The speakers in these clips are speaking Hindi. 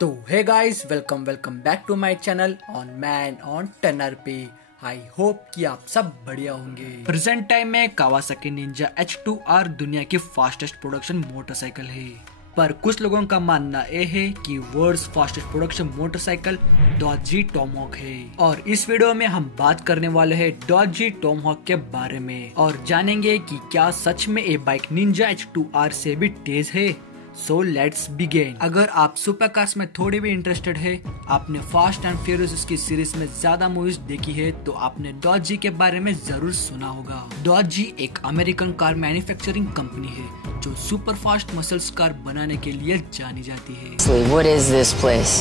तो hey guys, welcome back to my channel on man on Turner पे। आई होप कि आप सब बढ़िया होंगे। प्रेजेंट टाइम में कावासाकी निंजा H2R दुनिया की फास्टेस्ट प्रोडक्शन मोटरसाइकिल है, पर कुछ लोगों का मानना यह है कि world's fastest production motorcycle Dodge Tomahawk है। और इस वीडियो में हम बात करने वाले हैं डॉजी टॉमहॉक के बारे में और जानेंगे कि क्या सच में ये बाइक निंजा H2R से भी तेज है। So let's begin. अगर आप सुपर कार्स में थोड़ी भी इंटरेस्टेड है, आपने फास्ट एंड फ्यूरियस की सीरीज में ज्यादा मूवीज देखी है, तो आपने डॉजी के बारे में जरूर सुना होगा। डॉजी एक अमेरिकन कार मैन्युफैक्चरिंग कंपनी है जो सुपर फास्ट मसल्स कार बनाने के लिए जानी जाती है। What is this place?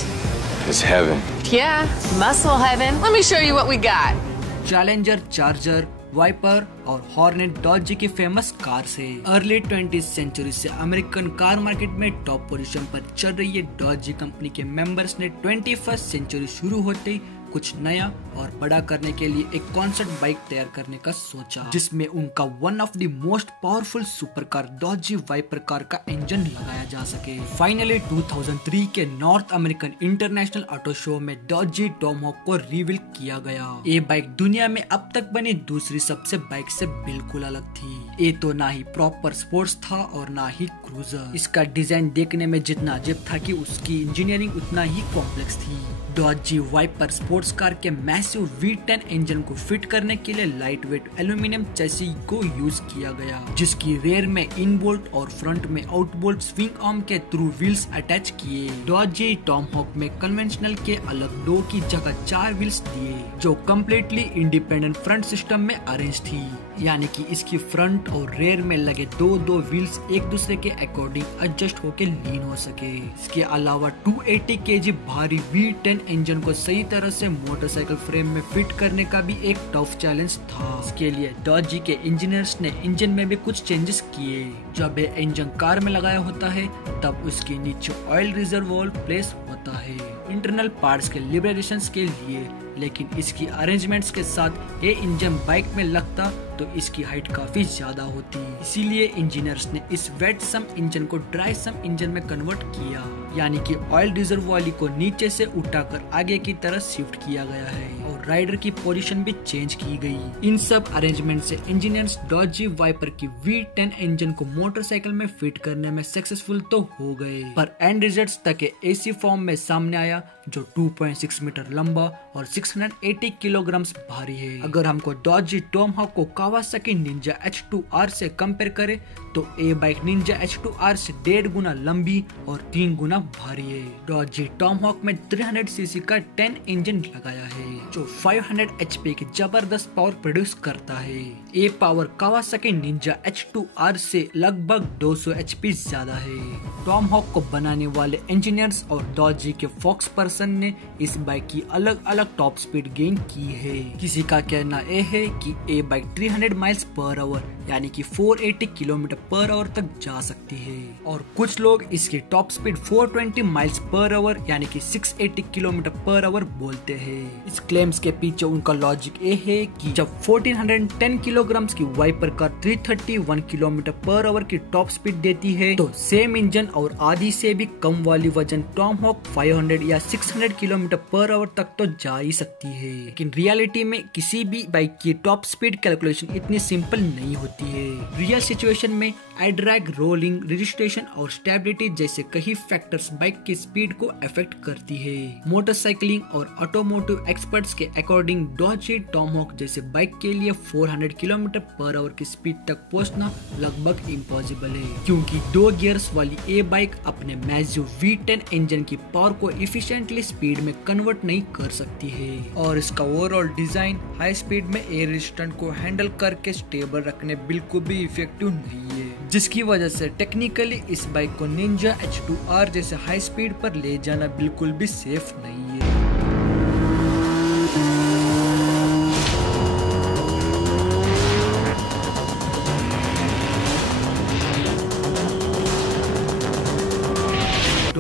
It's heaven. Yeah, muscle heaven. Let me show you what we got. Challenger, Charger, Viper और हॉर्नेट डॉजी की फेमस कार्स है। अर्ली 20th सेंचुरी से अमेरिकन कार मार्केट में टॉप पोजीशन पर चल रही है डॉजी कंपनी के मेंबर्स ने 21st सेंचुरी शुरू होते ही कुछ नया और बड़ा करने के लिए एक कॉन्सेप्ट बाइक तैयार करने का सोचा, जिसमें उनका one of the most powerful super car Dodge Viper car का इंजन लगाया जा सके। फाइनली 2003 के North American International Auto Show में डॉजी टॉमहॉक को रिवील किया गया। ये बाइक दुनिया में अब तक बनी दूसरी सबसे बाइक से बिल्कुल अलग थी। ये तो ना ही प्रॉपर स्पोर्ट्स था और ना ही क्रूजर। इसका डिजाइन देखने में जितना अजीब था कि उसकी इंजीनियरिंग उतना ही कॉम्प्लेक्स थी। डॉजी वाइपर स्पोर्ट्स कार के मैसिव V10 इंजन को फिट करने के लिए लाइट वेट एल्यूमिनियम चैसी को यूज किया गया, जिसकी रेयर में इन बोल्ट और फ्रंट में आउट बोल्ट स्विंग आर्म के थ्रू व्हील्स अटैच किए। डॉजी टॉमहॉक में कन्वेंशनल के अलग दो की जगह 4 व्हील्स दिए, जो कम्प्लीटली इंडिपेंडेंट फ्रंट सिस्टम में अरेंज थी, यानी कि इसकी फ्रंट और रेयर में लगे दो व्हील्स एक दूसरे के अकॉर्डिंग एडजस्ट होकर लीन हो सके। इसके अलावा 280 kg भारी V10 इंजन को सही तरह से मोटरसाइकिल फ्रेम में फिट करने का भी एक टफ चैलेंज था। इसके लिए डॉजी के इंजीनियर्स ने इंजन में भी कुछ चेंजेस किए। जब ये इंजन कार में लगाया होता है, तब उसके नीचे ऑयल रिजर्वोयर प्लेस होता है इंटरनल पार्ट्स के लिबरेशन के लिए, लेकिन इसकी अरेंजमेंट्स के साथ ये इंजन बाइक में लगता तो इसकी हाइट काफी ज्यादा होती। इसीलिए इंजीनियर्स ने इस वेट सम इंजन को ड्राई सम इंजन में कन्वर्ट किया, यानी कि ऑयल रिजर्वोयर को नीचे से उठाकर आगे की तरफ शिफ्ट किया गया है और राइडर की पोजीशन भी चेंज की गई। इन सब अरेंजमेंट से इंजीनियर्स डॉजी वाइपर की V10 इंजन को मोटरसाइकिल में फिट करने में सक्सेसफुल तो हो गए, पर एंड रिजल्ट्स तक एसी फॉर्म में सामने आया, जो 2.6 मीटर लंबा और 680 किलोग्राम भारी है। अगर हमको डॉजी टॉमहॉक को कावासाकी निंजा H2R से कंपेयर करें, तो ये बाइक निंजा H2R से 1.5 गुना लंबी और 3 गुना भारी है। डॉजी टॉमहॉक में 300 सीसी का 10 इंजन लगाया है, जो 500 HP की जबरदस्त पावर प्रोड्यूस करता है। ये पावर कावासाकी निंजा H2R से लगभग 200 HP ज्यादा है। टॉमहॉक को बनाने वाले इंजीनियर्स और डॉजी के फोक्स पर्सन ने इस बाइक की अलग अलग टॉप स्पीड गेन की है। किसी का कहना यह है कि ये बाइक 300 माइल्स पर आवर यानी कि 480 किलोमीटर पर आवर तक जा सकती है, और कुछ लोग इसकी top speed 420 miles per hour यानी कि 680 किलोमीटर पर आवर बोलते हैं। इस क्लेम्स के पीछे उनका लॉजिक ये है कि जब 1410 किलोग्राम की Viper car 331 kilometre per hour की टॉप स्पीड देती है, तो सेम इंजन और आधी से भी कम वाली वजन टॉमहॉक 500 या 600 किलोमीटर पर आवर तक तो जा ही सकती है। लेकिन रियलिटी में किसी भी बाइक की टॉप स्पीड कैलकुलेशन इतनी सिंपल नहीं होती है। रियल सिचुएशन में ड्रैग, रोलिंग, रजिस्ट्रेशन और स्टेबिलिटी जैसे कई फैक्टर्स बाइक की स्पीड को अफेक्ट करती है। मोटरसाइकिलिंग और ऑटोमोटिव एक्सपर्ट्स के अकॉर्डिंग डॉजी टॉमहॉक जैसे बाइक के लिए 400 किलोमीटर पर आवर की स्पीड तक पहुंचना लगभग इम्पॉसिबल है, क्योंकि 2 गियर्स वाली ये बाइक अपने मैसिव V10 इंजन की पावर को इफिशिएंटली स्पीड में कन्वर्ट नहीं कर सकती है। और इसका ओवरऑल डिजाइन हाई स्पीड में एयर रेजिस्टेंट को हैंडल करके स्टेबल रखने बिल्कुल भी इफेक्टिव नहीं है, जिसकी वजह से टेक्निकली इस बाइक को निंजा H2R जैसे हाई स्पीड पर ले जाना बिल्कुल भी सेफ नहीं है।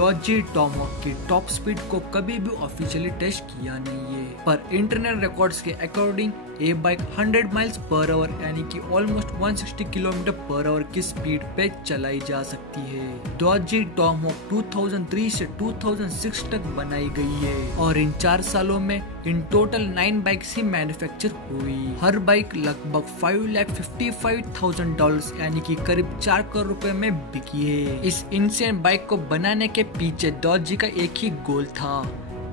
डॉजी टॉमहॉक की टॉप स्पीड को कभी भी ऑफिशियली टेस्ट किया नहीं है, पर इंटरनल रिकॉर्ड्स के अकॉर्डिंग ये बाइक 100 माइल्स पर आवर यानी कि ऑलमोस्ट 160 किलोमीटर पर आवर की स्पीड पे चलाई जा सकती है। डॉजी टॉमहॉक 2003 से 2006 तक बनाई गई है और इन 4 सालों में in total 9 bikes he manufacture हुई। हर बाइक लगभग $555,000 यानी कि करीब 4 करोड़ रुपए में बिकी है। इस इंसेन बाइक को बनाने के पीछे डॉजी का एक ही गोल था,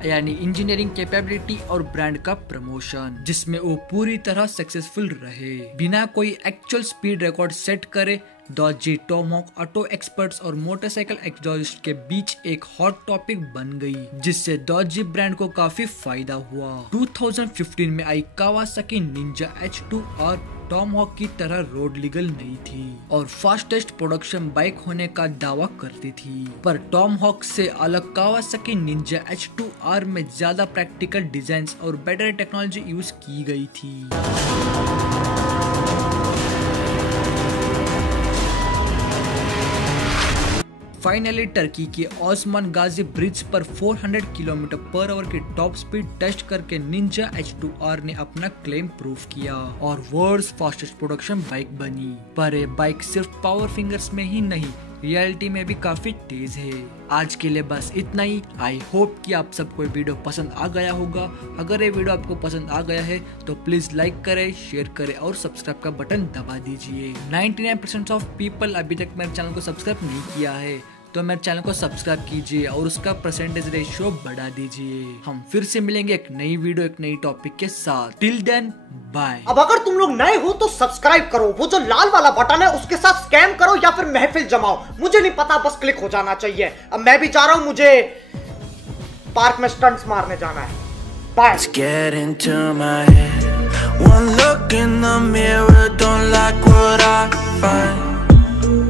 यानी इंजीनियरिंग कैपेबिलिटी और ब्रांड का प्रमोशन, जिसमें वो पूरी तरह सक्सेसफुल रहे। बिना कोई एक्चुअल स्पीड रिकॉर्ड सेट करे डॉजी टॉमहॉक ऑटो एक्सपर्ट्स और मोटरसाइकिल एग्जॉस्ट के बीच एक हॉट टॉपिक बन गई, जिससे डॉजी ब्रांड को काफी फायदा हुआ। 2015 में आई कावासाकी निंजा H2R टॉमहॉक की तरह रोड लीगल नहीं थी और फास्टेस्ट प्रोडक्शन बाइक होने का दावा करती थी, पर टॉमहॉक से अलग कावासाकी निंजा H2R में ज्यादा प्रैक्टिकल डिजाइन और बेटर टेक्नोलॉजी यूज की गई थी। फाइनली टर्की के ओस्मान गाजी ब्रिज पर 400 किलोमीटर पर आवर की टॉप स्पीड टेस्ट करके निंजा H2R ने अपना क्लेम प्रूव किया और वर्ल्ड्स फास्टेस्ट प्रोडक्शन बाइक बनी। पर ये बाइक सिर्फ पावर फिंगर्स में ही नहीं, रियलिटी में भी काफी तेज है। आज के लिए बस इतना ही। आई होप कि आप सबको वीडियो पसंद आ गया होगा। अगर ये वीडियो आपको पसंद आ गया है तो प्लीज लाइक करें, शेयर करें और सब्सक्राइब का बटन दबा दीजिए। 99% ऑफ पीपल अभी तक मेरे चैनल को सब्सक्राइब नहीं किया है, तो मेरे चैनल को सब्सक्राइब कीजिए और उसका परसेंटेज रेशियो बढ़ा दीजिए। हम फिर से मिलेंगे एक नई वीडियो एक नई टॉपिक के साथ। Till then bye. अब अगर तुम लोग नए हो तो सब्सक्राइब करो, वो जो लाल वाला बटन है उसके साथ स्कैम करो या फिर महफिल जमाओ, मुझे नहीं पता, बस क्लिक हो जाना चाहिए। अब मैं भी जा रहा हूं, मुझे पार्क में स्टंट्स मारने जाना है। Bye. One look in the mirror, don't like what I find.